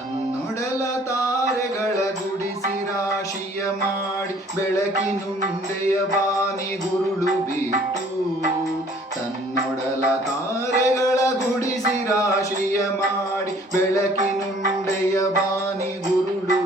ತನ್ನೊಡಲ ತಾರೆಗಳ ಗುಡಿಸಿ ರಾಶಿಯ ಮಾಡಿ ಬೆಳಕಿನುಂಡೆಯ ಬಾನಿ ಗುರುಳು ಬಿಟ್ಟು ತನ್ನೊಡಲ ತಾರೆಗಳ ಗುಡಿಸಿ ರಾಶಿಯ ಮಾಡಿ ಬೆಳಕಿನುಂಡೆಯ ಬಾನಿ ಗುರುಳು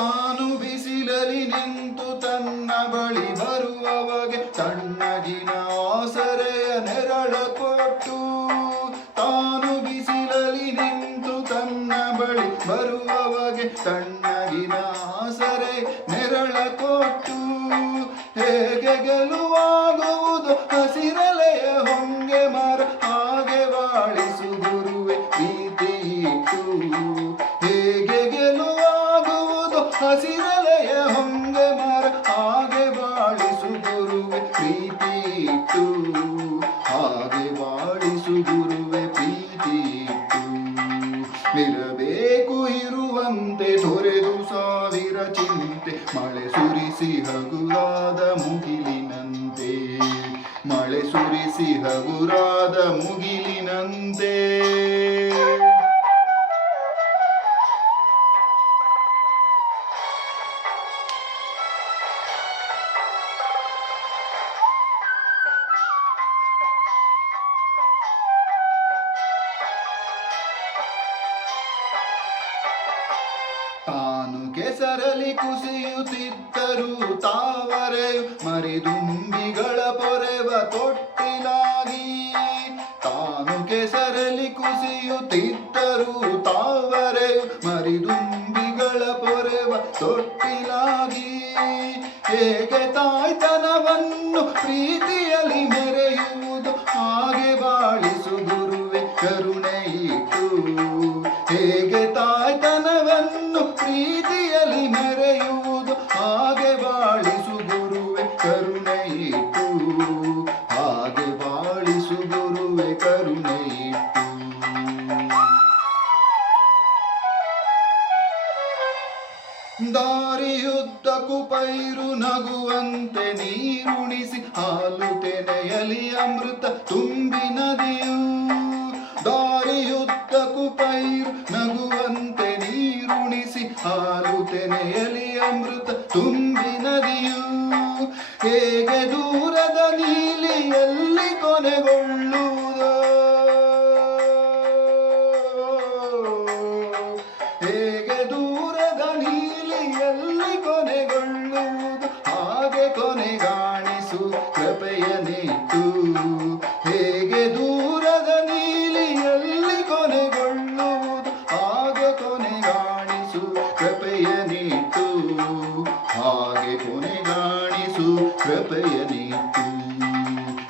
ತಾನು ಬಿಸಿಲಲಿ ನಿಂತು ತನ್ನ ಬಳಿ ಬರುವವಗೆ ತಣ್ಣಗಿನ ಆಸರೆಯ ನೆರಳ ಕೊಟ್ಟು, ತಾನು ಬಿಸಿಲಲಿ ನಿಂತು ತನ್ನ ಬಳಿ ಬರುವವಗೆ ತಣ್ಣಗಿನ ಆಸರೆ ನೆರಳ ಕೊಟ್ಟು, ಹೇಗೆ ಗೆಲುವಾಗುವುದು ಹಸಿರಲೆಯ ಹಸಿರಲೆಯ ಹೊಂಗೆ ಮರ ಹಾಗೆ ಬಾಳಿಸು ಗುರುವೆ ಪ್ರೀತಿ ಇಟ್ಟು ಹಾಗೆ ಬಾಳಿಸು ಗುರುವೆ ಪ್ರೀತಿ ಇಟ್ಟು ಇರಬೇಕು ಇರುವಂತೆ, ತೊರೆದು ಸಾವಿರ ಚಿಂತೆ. ಮಳೆ ಸುರಿಸಿ ಹಗುರಾದ ಮುಗಿಲಿನಂತೆ. ಮಳೆ ಸುರಿಸಿ ಹಗುರಾದ ಮುಗಿಲಿನಂತೆ. ಕೆಸರಲಿ ಕುಸಿಯುತ್ತಿದ್ದರು ತಾವರೆ ಮರಿದುಂಬಿಗಳ ಪೊರೆವ ತೊಟ್ಟಿಲಾಗಿ ತಾನು ಕೆಸರಲಿ ಕುಸಿಯುತ್ತಿದ್ದರು ತಾವರೆಯು ಮರಿದುಂಬಿಗಳ ಪೊರೆವ ತೊಟ್ಟಿಲಾಗಿ ಹೇಗೆ ತಾಯ್ತನವನ್ನು ಪ್ರೀತಿಯಲ್ಲಿ ಮೆರೆಯುವುದು? ಹಾಗೆ ಬಾಳಿಸು ಗುರುವೆ ಹೇಗೆ ಹಾಗೆ ಬಾಳಿಸು ಗುರುವೆ ಕರುಣೆಯಿಟ್ಟು ದಾರಿಯುದ್ದಕ್ಕೂ ಪೈರು ನಗುವಂತೆ ನೀರುಣಿಸಿ ಹಾಲು ತೆನೆಯಲಿ ಅಮೃತ ತುಂಬಿ ನದಿಯು. ದಾರಿಯುದ್ದಕ್ಕೂ ಪೈರು ನಗುವಂತೆ ನೀರುಣಿಸಿ ಹಾಲು ತೆನೆಯಲಿ ಅಮೃತ ತುಂಬಿ ನದಿಯು. ಹೇಗೆ ನೀಲಿಯಲ್ಲಿ ಕೊನೆಗೊಳ್ಳುವುದೋ ಹೇಗೆ ದೂರದ ನೀಲಿಯಲ್ಲಿ ಕೊನೆಗೊಳ್ಳುವುದು.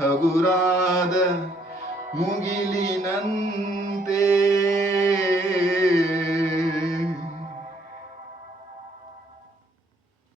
ಹಗುರಾದ ಮುಗಿಲಿನಂತೆ.